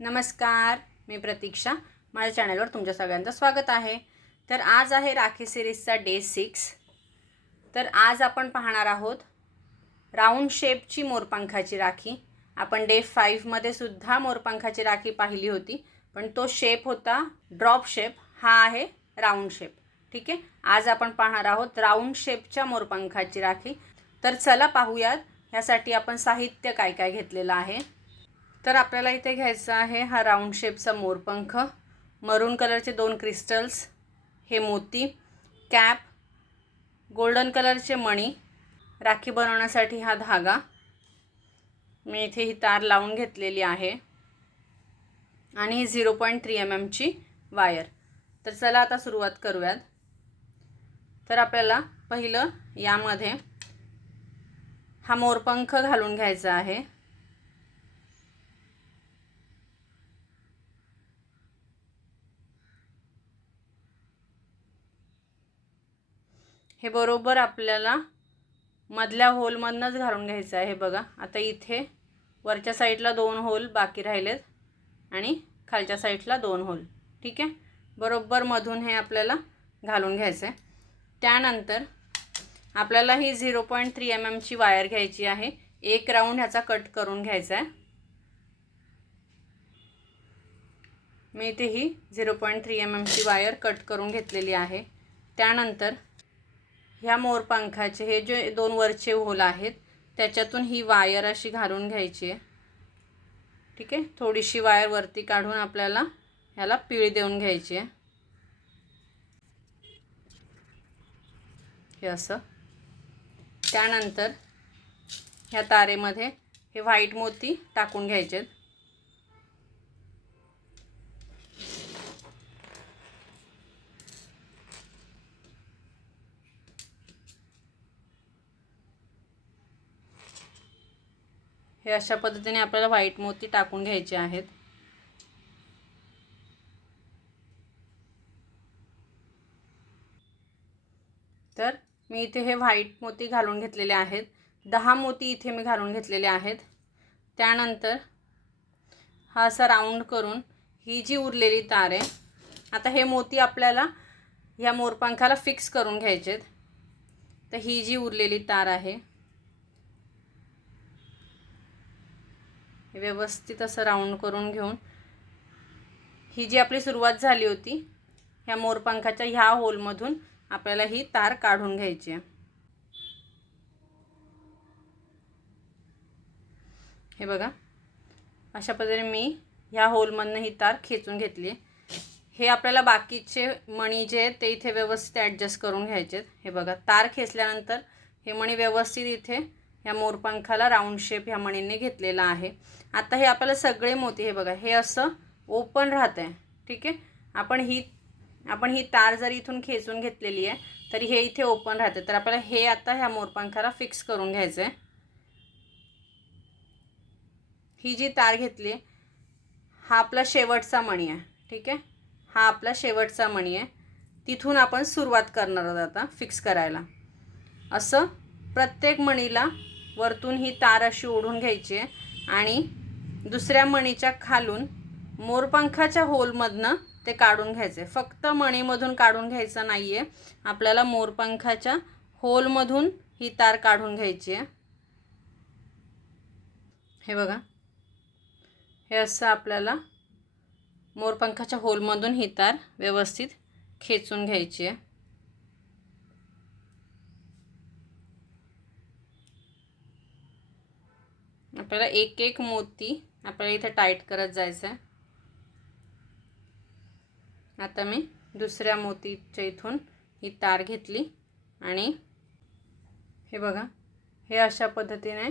नमस्कार, मी प्रतीक्षा. माझ्या चॅनलवर तुमच्या सगळ्यांचं स्वागत आहे. तर आज आहे राखी सिरीजचा डे 6. तर आज आपण पाहणार आहोत राऊंड शेपची मोरपंखाची राखी. आपण डे 5 मध्ये सुद्धा मोरपंखाची राखी पाहिली होती, पण तो शेप होता ड्रॉप शेप, हा आहे राऊंड शेप. ठीक आहे, आज आपण पाहणार आहोत राऊंड शेपच्या मोरपंखाची राखी. तर चला पाहूयात यासाठी आपण साहित्य काय काय घेतलेलं आहे. तर आपल्याला इथे घ्यायचा आहे हा राऊंड शेपचा मोरपंख, मरून कलरचे 2 क्रिस्टल्स, हे मोती, कॅप, गोल्डन कलरचे मणी, राखी बनवण्यासाठी हा धागा, मी इथे ही तार लावून घेतलेली आहे, आणि ही 0.3 mm ची वायर. तर चला आता सुरुवात करूयात. तर आपल्याला पहिलं यामध्ये हा मोरपंख घालून घ्यायचा आहे. हे बरोबर आपल्याला मधल्या होलमधनंच घालून घ्यायचं आहे. बघा, आता इथे वरच्या साईडला 2 होल बाकी राहिलेत आणि खालच्या साईडला 2 होल. ठीक आहे, बरोबर मधून हे आपल्याला घालून घ्यायचं आहे. त्यानंतर आपल्याला ही 0.3 mm ची वायर घ्यायची आहे. एक राऊंड ह्याचा कट करून घ्यायचा आहे. मी इथे ही 0.3 mm ची वायर कट करून घेतलेली आहे. त्यानंतर ह्या मोरपंखाचे हे जे 2 वरचे होल आहेत त्याच्यातून ही वायर अशी घालून घ्यायची आहे. ठीक आहे, थोडीशी वायर वरती काढून आपल्याला ह्याला पीळ देऊन घ्यायची आहे, हे असं. त्यानंतर ह्या तारेमध्ये हे व्हाईट मोती टाकून घ्यायचे. हे अशा पद्धतीने आपल्याला व्हाईट मोती टाकून घ्यायचे आहेत. तर मी इथे हे व्हाईट मोती घालून घेतलेले आहेत. 10 मोती इथे मी घालून घेतलेले आहेत. त्यानंतर हा असा राऊंड करून ही जी उरलेली तार आहे, आता हे मोती आपल्याला ह्या मोरपंखाला फिक्स करून घ्यायचे. तर ही जी उरलेली तार आहे व्यवस्थित असं राऊंड करून घेऊन ही जी आपली सुरुवात झाली होती ह्या मोरपंखाच्या ह्या होलमधून आपल्याला ही तार काढून घ्यायची आहे. हे बघा, अशा पद्धतीने मी ह्या होलमधनं ही तार खेचून घेतली. हे आपल्याला बाकीचे मणी जे आहेत ते इथे व्यवस्थित ॲडजस्ट करून घ्यायचे. हे बघा, तार खेचल्यानंतर हे मणी व्यवस्थित इथे ह्या मोरपंखाला राऊंड शेप ह्या मणींनी घेतलेला आहे. आता हे आपल्याला सगळे मोती हे बघा हे असं ओपन राहत आहे. ठीक आहे, आपण ही तार जर इथून खेचून घेतलेली आहे तरी हे इथे ओपन राहते. तर आपल्याला हे आता ह्या मोरपंखाला फिक्स करून घ्यायचं आहे. ही जी तार घेतली हा आपला शेवटचा मणी आहे. ठीक आहे, हा आपला शेवटचा मणी आहे. तिथून आपण सुरुवात करणार आहोत आता फिक्स करायला. असं प्रत्येक मणीला वरतून ही तार अशी ओढून घ्यायची आहे आणि दुसऱ्या मणीच्या खालून मोरपंखाच्या होलमधनं ते काढून घ्यायचे. फक्त मणीमधून काढून घ्यायचं नाही आहे, आपल्याला मोरपंखाच्या होलमधून ही तार काढून घ्यायची आहे. हे बघा, हे असं आपल्याला मोरपंखाच्या होलमधून ही तार व्यवस्थित खेचून घ्यायची आहे. आपल्याला एक एक मोती आपल्याला इथे टाईट करत जायचं आहे. आता मी दुसऱ्या मोतीच्या इथून ही तार घेतली आणि हे बघा हे अशा पद्धतीने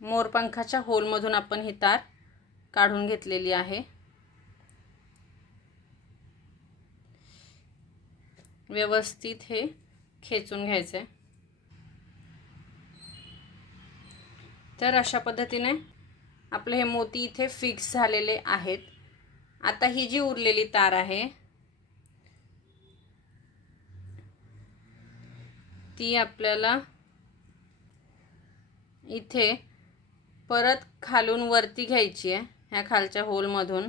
मोरपंखाच्या होलमधून आपण ही तार काढून घेतलेली आहे. व्यवस्थित हे खेचून घ्यायचं आहे. तर अशा पद्धतीने आपले हे मोती इथे फिक्स झालेले आहेत. आता ही जी उरलेली तार आहे ती आपल्याला इथे परत खालून वरती घ्यायची आहे. ह्या खालच्या होलमधून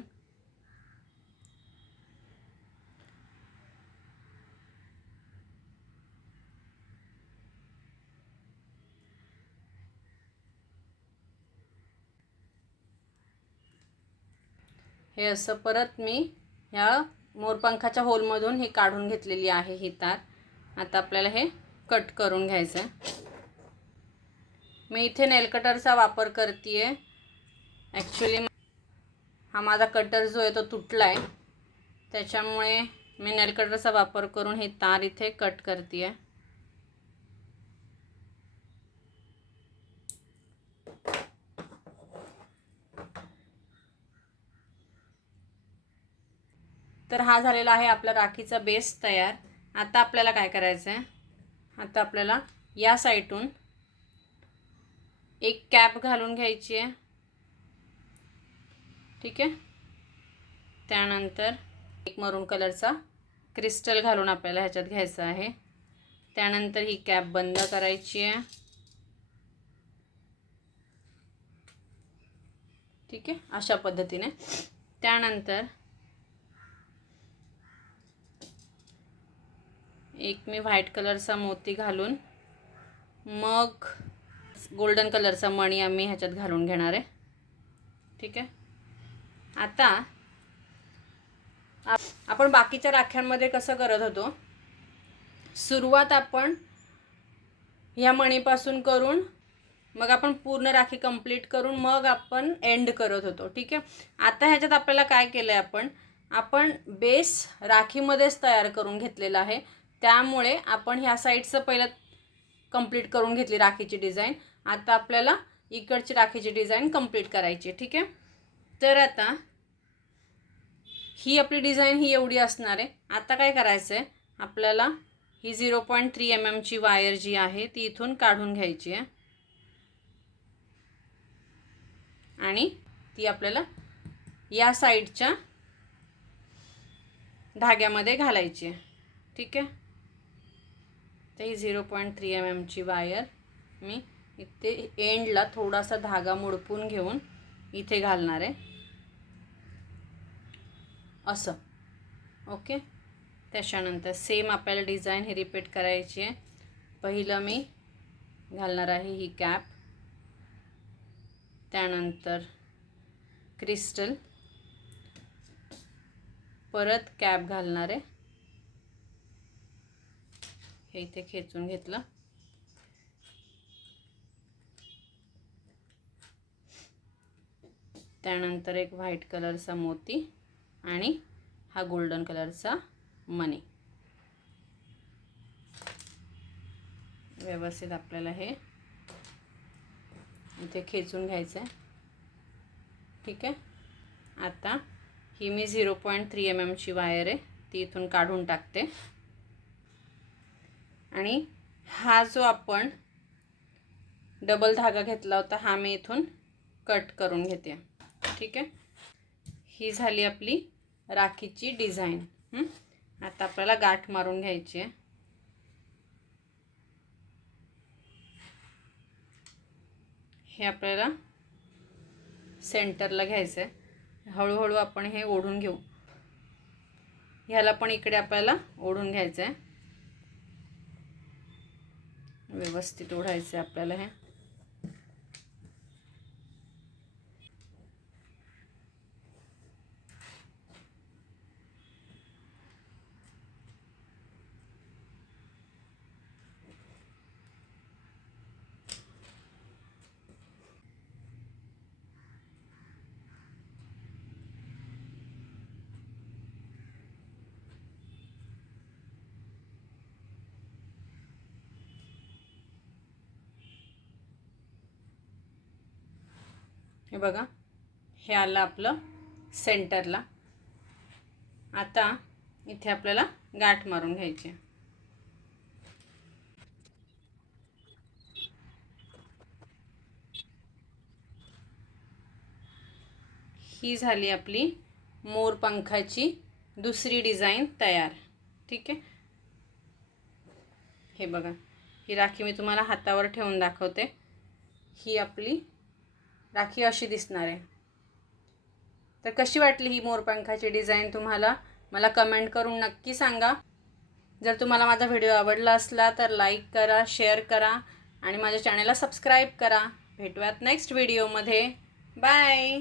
हे असं परत मी ह्या मोरपंखाच्या होलमधून हे काढून घेतलेली आहे ही तार. आता आपल्याला हे कट करून घ्यायचं आहे. मी इथे नेल कटरचा वापर करते आहे. ॲक्च्युली हा माझा कटर जो आहे तो तुटला आहे, त्याच्यामुळे मी नेल कटरचा वापर करून ही तार इथे कट करते आहे. तर हा झालेला आहे आपला राखीचा बेस तयार. आता आपल्याला काय करायचं आहे, आता आपल्याला या साईडून एक कॅप घालून घ्यायची आहे. ठीक आहे. त्यानंतर एक मरून कलरचा क्रिस्टल घालून आपल्याला ह्याच्यात घ्यायचं आहे. त्यानंतर ही कॅप बंद करायची आहे. ठीक आहे, अशा पद्धतीने. त्यानंतर एक मी व्हाईट कलरचा मोती घालून मग गोल्डन कलरचा मणी आम्ही ह्याच्यात घालून घेणार आहे. ठीक आहे. आता आपण बाकीच्या राख्यांमध्ये कसं करत होतो, सुरुवात आपण ह्या मणीपासून करून मग आपण पूर्ण राखी कंप्लीट करून मग आपण एंड करत होतो. ठीक आहे. आता ह्याच्यात आपल्याला काय केलं आहे, आपण बेस राखीमध्येच तयार करून घेतलेला आहे. त्यामुळे आपण ह्या साईडचं पहिलं कंप्लीट करून घेतली राखीची डिझाईन. आता आपल्याला इकडची राखीची डिझाईन कंप्लीट करायची. ठीक आहे. तर आता ही आपली डिझाईन ही एवढी असणार आहे. आता काय करायचं आहे, आपल्याला ही 0.3 mm ची वायर जी आहे ती इथून काढून घ्यायची आहे आणि ती आपल्याला या साईडच्या धाग्यामध्ये घालायची आहे. ठीक आहे. तर ही 0.3 mm ची वायर मी इथे एंडला थोडासा धागा मुडपून घेऊन इथे घालणार आहे असं. ओके. त्याच्यानंतर सेम आपल्याला डिझाईन ही रिपीट करायची आहे. पहिलं मी घालणार आहे ही कॅप, त्यानंतर क्रिस्टल, परत कॅप घालणार आहे. हे इथे खेचून घेतलं. त्यानंतर एक व्हाईट कलरचा मोती आणि हा गोल्डन कलरचा मणी. व्यवस्थित आपल्याला हे इथे खेचून घ्यायचं आहे. ठीक आहे. आता ही मी 0.3 mm ची वायर आहे ती इथून काढून टाकते आणि हा जो आपण डबल धागा घेतला होता हा मी इथून कट करून घेते. ठीक आहे. ही झाली आपली राखीची डिझाईन. आता आपल्याला गाठ मारून घ्यायची आहे. हे आपल्याला सेंटरला घ्यायचं आहे. हळूहळू आपण हे ओढून घेऊ. ह्याला पण इकडे आपल्याला ओढून घ्यायचं आहे. व्यवस्थित ओढायचं आहे आपल्याला हे. हे बघा, हे आलं आपलं सेंटरला. आता इथे आपल्याला गाठ मारून घ्यायची. ही झाली आपली मोरपंखाची दुसरी डिझाईन तयार. ठीक आहे. हे बघा, ही राखी मी तुम्हाला हातावर ठेवून दाखवते. ही आपली राखी अशी दिसणार आहे. तर कशी वाटली ही मोरपंखाची डिझाईन तुम्हाला मला कमेंट करून नक्की सांगा. जर तुम्हाला माझा व्हिडिओ आवडला असला तर लाईक करा, शेअर करा आणि माझ्या चॅनलला सबस्क्राईब करा. भेटूयात नेक्स्ट व्हिडिओमध्ये. बाय.